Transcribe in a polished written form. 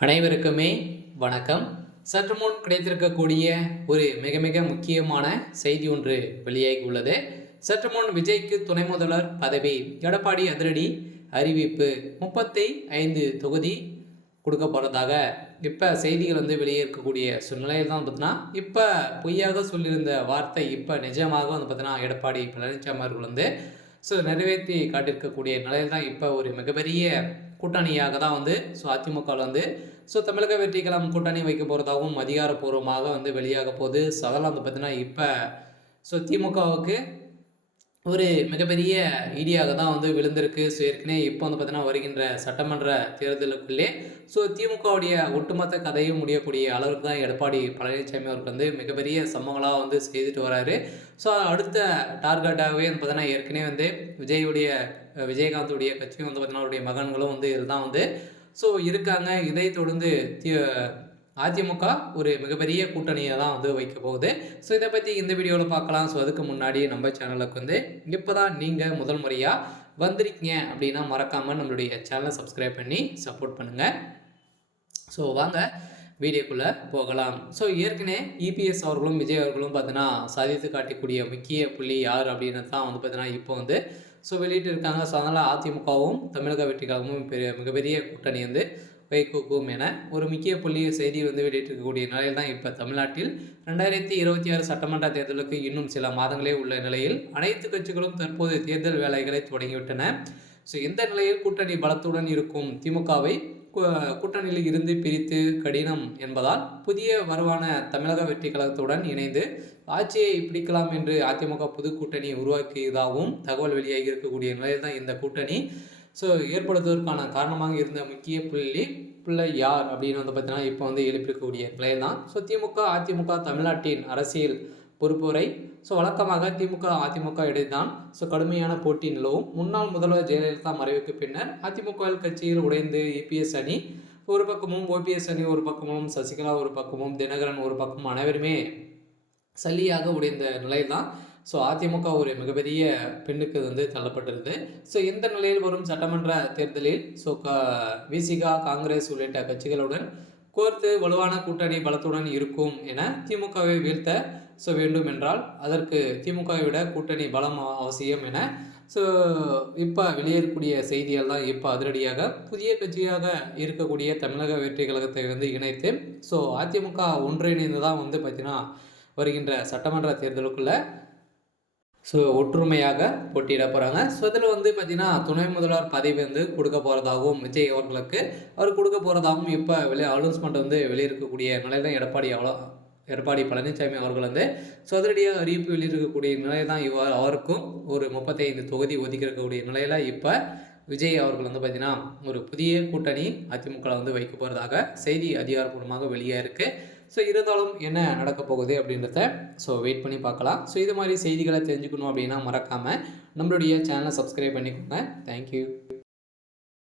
அனைவருக்குமே வணக்கம். சற்று முன் கிடைத்திருக்கக்கூடிய ஒரு மிக மிக முக்கியமான செய்தி ஒன்று வெளியாகி உள்ளது. சற்று முன் விஜய்க்கு துணை முதல்வர் பதவி, எடப்பாடி அதிரடி அறிவிப்பு, 35 தொகுதி கொடுக்க போகிறதாக இப்போ செய்திகள் வெளியே இருக்கக்கூடிய சூழ்நிலையில் தான் பார்த்தீங்கன்னா, இப்போ பொய்யாக சொல்லியிருந்த வார்த்தை இப்போ நிஜமாக பார்த்தீங்கன்னா எடப்பாடி பழனிசாமி அவர்கள் நிறைவேற்றி காட்டியிருக்கக்கூடிய நிலையில் தான் இப்போ ஒரு மிகப்பெரிய கூட்டணியாக தான் அதிமுகவில் தமிழக வெற்றி கழகம் கூட்டணி வைக்க போகிறதாகவும் அதிகாரப்பூர்வமாக வெளியாக போகுது. ஸோ அதெல்லாம் பார்த்தீங்கன்னா இப்போ திமுகவுக்கு ஒரு மிகப்பெரிய இடியாக தான் விழுந்திருக்கு. ஸோ ஏற்கனவே இப்போ பார்த்தீங்கன்னா வருகின்ற சட்டமன்ற தேர்தலுக்குள்ளே திமுகவுடைய ஒட்டுமொத்த கதையும் முடியக்கூடிய அளவுக்கு தான் எடப்பாடி பழனிசாமி அவருக்கு மிகப்பெரிய சம்பவங்களாக செய்துட்டு வராரு. ஸோ அடுத்த டார்கெட்டாகவே பார்த்தீங்கன்னா ஏற்கனவே விஜயகாந்துடைய கட்சியும் பார்த்தீங்கன்னா அவருடைய மகன்களும் இதில் தான் இருக்காங்க. இதை தொடர்ந்து அதிமுக ஒரு மிகப்பெரிய கூட்டணியை தான் வைக்க போகுது. ஸோ இதை பற்றி இந்த வீடியோவில் பார்க்கலாம். ஸோ அதுக்கு முன்னாடி நம்ம சேனலுக்கு இப்போ தான் நீங்கள் முதல் முறையாக வந்திருக்கீங்க அப்படின்னா மறக்காமல் நம்மளுடைய சேனலை சப்ஸ்கிரைப் பண்ணி சப்போர்ட் பண்ணுங்கள். ஸோ வாங்க வீடியோக்குள்ளே போகலாம். ஸோ ஏற்கனவே இபிஎஸ் அவர்களும் விஜய் அவர்களும் பார்த்தீங்கன்னா சாதித்து காட்டக்கூடிய முக்கிய புள்ளி யார் அப்படின்னு தான் பார்த்தீங்கன்னா இப்போ வெளியிட்டு இருக்காங்க. ஸோ அதனால் அதிமுகவும் தமிழக வெற்றி கழகமும் மிகப்பெரிய கூட்டணி வைக்கும் என ஒரு முக்கிய புள்ளி செய்தி வெளியிட்டிருக்கக்கூடிய நிலையில் தான் இப்போ தமிழ்நாட்டில் 2026 சட்டமன்ற தேர்தலுக்கு இன்னும் சில மாதங்களே உள்ள நிலையில் அனைத்து கட்சிகளும் தற்போது தேர்தல் வேலைகளை தொடங்கிவிட்டன. ஸோ இந்த நிலையில் கூட்டணி பலத்துடன் இருக்கும் திமுகவை கூட்டணியில் இருந்து பிரித்து கடினம் என்பதால் புதிய வரவான தமிழக வெற்றி கழகத்துடன் இணைந்து ஆட்சியை பிடிக்கலாம் என்று அதிமுக புது கூட்டணி உருவாக்கியதாகவும் தகவல் வெளியாகி இருக்கக்கூடிய நிலையில் தான் இந்த கூட்டணி ஏற்படுத்துவதற்கான காரணமாக இருந்த முக்கிய பிள்ளை யார் அப்படின்னு பார்த்தீங்கன்னா இப்போ எழுப்பியிருக்கக்கூடிய நிலையில் தான். திமுக அதிமுக தமிழ்நாட்டின் அரசியல் பொறுப்புரை வழக்கமாக திமுக அதிமுக இடையேதான் கடுமையான போட்டி நிலவும். முன்னாள் முதல்வர் ஜெயலலிதா மறைவுக்கு பின்னர் அதிமுக கட்சியில் உடைந்து இபிஎஸ் அணி ஒரு பக்கமும், ஓபிஎஸ் அணி ஒரு பக்கமும், சசிகலா ஒரு பக்கமும், தினகரன் ஒரு பக்கமும் அனைவருமே சல்லியாக உடைந்த நிலையில் தான் அதிமுக ஒரு மிகப்பெரிய பெண்ணுக்கு தள்ளப்பட்டிருது. இந்த நிலையில் வரும் சட்டமன்ற தேர்தலில் விசிகா, காங்கிரஸ் உள்ளிட்ட கட்சிகளுடன் கோர்த்து வலுவான கூட்டணி பலத்துடன் இருக்கும் என திமுகவை வீழ்த்த வேண்டும் என்றால் அதற்கு திமுகவை விட கூட்டணி பலம் அவசியம் என இப்போ வெளியேறக்கூடிய செய்திகள் தான் இப்போ அதிரடியாக புதிய கட்சியாக இருக்கக்கூடிய தமிழக வெற்றி கழகத்தை இணைத்து அதிமுக ஒன்றிணைந்து தான் பார்த்தீங்கன்னா வருகின்ற சட்டமன்ற தேர்தலுக்குள்ளே ஒற்றுமையாக போட்டியிட போகிறாங்க. இதில் பார்த்தீங்கன்னா துணை முதல்வர் பதவி கொடுக்க போகிறதாகவும் விஜய் அவர்களுக்கு அவர் கொடுக்க போகிறதாகவும் இப்போ அனௌன்ஸ்மெண்ட் வெளியிருக்கக்கூடிய நிலையில் தான் எடப்பாடி பழனிசாமி அவர்கள் அதிரடியாக அறிவிப்பு வெளியிருக்கக்கூடிய நிலையில் தான் அவருக்கும் ஒரு 35 தொகுதி ஒதுக்கியிருக்கக்கூடிய நிலையில் இப்போ விஜய் அவர்கள் பார்த்தீங்கன்னா ஒரு புதிய கூட்டணி அதிமுக வைக்க போகிறதாக செய்தி அதிகாரப்பூர்வமாக வெளியே இருக்குது. இருந்தாலும் என்ன நடக்க போகுது அப்படின்றத வெயிட் பண்ணி பார்க்கலாம். இது மாதிரி செய்திகளை தெரிஞ்சுக்கணும் அப்படின்னா மறக்காமல் நம்மளுடைய சேனலை சப்ஸ்கிரைப் பண்ணிக்கோங்க. தேங்க்யூ.